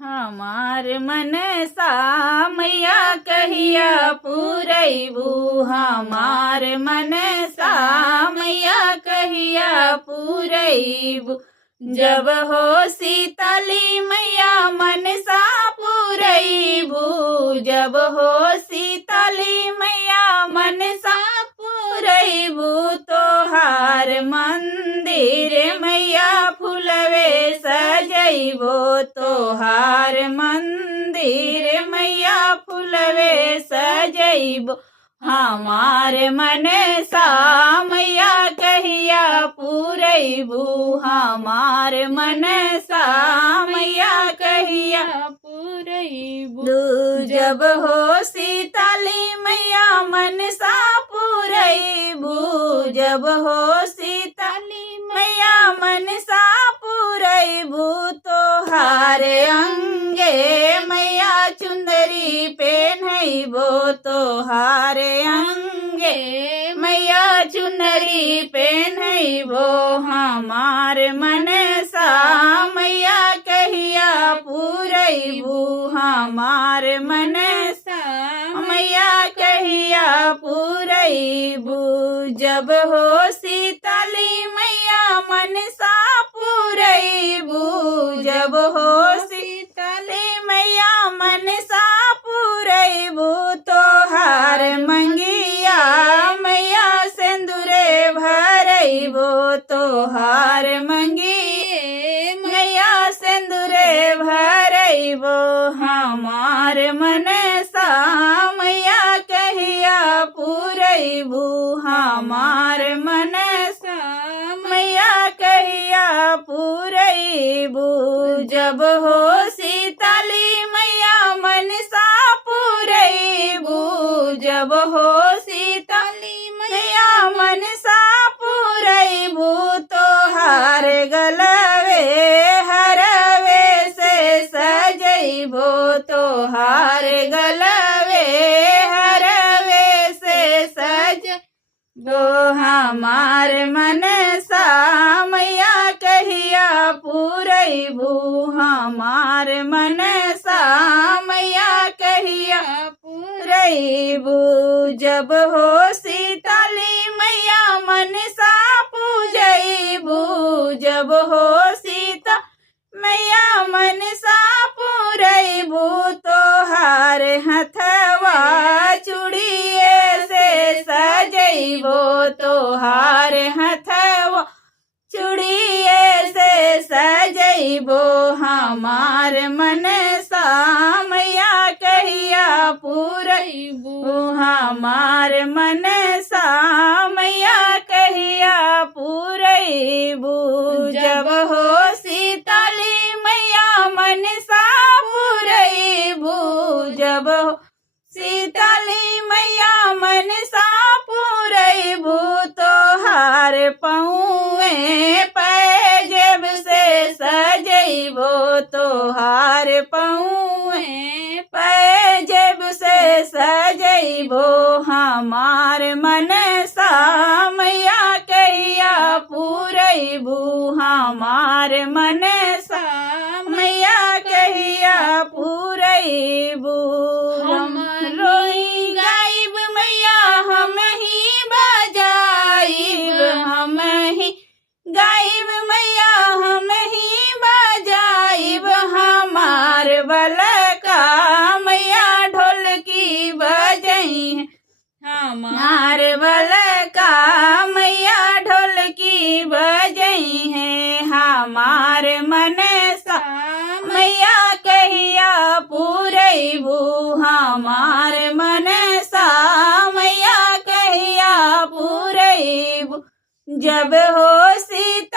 हमार मनसा मैया कहिया पूरैबू। हमार मनसा मैया कहिया पूरैबू। जब हो सीतली मैया मनसा पूरैबू। जब हो सीतली मैया मनसा पूरैबू। तोहार मंदिर मैया फुलवे सजैबो। तोहार मंदिर मैया फुलवे सजैबो। हमार मनसा मैया कहिया पूरैबू। हमार मनसा मैया कहिया पूरैबू। जब हो सीतली मैया मनसा पूरैबू। जब हो सीतली मैया मनसा पूरैबू। तोहार अंगे मैया चुंदरी पेन्हैबो। तोहार अंगे मैया चुनरी पेन्हैबो। हमार मनसा मैया कहिया पूरैबू। हमार मनसा मैया कहिया पूरैबू। जब हो सीतली मैया मनसा पूरैबू। जब हो सीतली मैया मनसा पूरैबू। तोहार मंगिया मैया सिंदूरे भरैबो। तोहार मंगिए मैया सिंदूरे भरैबो। हमार मनसा मैया कहिया पूरैबू। हमार मनसा मैया कहिया पूरैबू। जब हो सीतली मैया मनसा पूरैबू। जब हो सीतली मैया मनसा पूरैबू। तोहार गलवे हरवे से सजैबो। तोहार गलवे हरवे से सजैबो। हमार मनसा मैया कहिया पूरैबू। हमार मनसा मैया कहिया पूरैबू। जब हो सीतली मैया मनसा पूजैबू। जब हो सीता मैया मनसा पूरैबू। तोहार हथवा चूड़िए से सजैबो। तोहार हथवा चूड़िए से सजैबो। हमार मनसा मैया कहिया पूरैबू। हमार मनसा मैया कहिया पूरैबू। जब हो सीतली मैया मनसा पूरैबू। जब हो सीतली मैया मनसा पूरैबू। तोहार पौए पैजेब से सजैबो। तोहार पौए पैजेब से सजैबो। हमार मनसा मैया कहिया पूरैबू। हमार मनसा मैया कहिया पूरैबू। हम रोई गाइब मैया हम ही बजाइब। हम ही गाइब मैया हम ही बजाइब। हमार बलका मैया ढोलकी बजई। हमार बलका मैया ढोलकी बजई है। हमार मनसा मैया कहिया पूरैबू। हमार मनसा मैया कहिया पूरैबू। जब हो सीता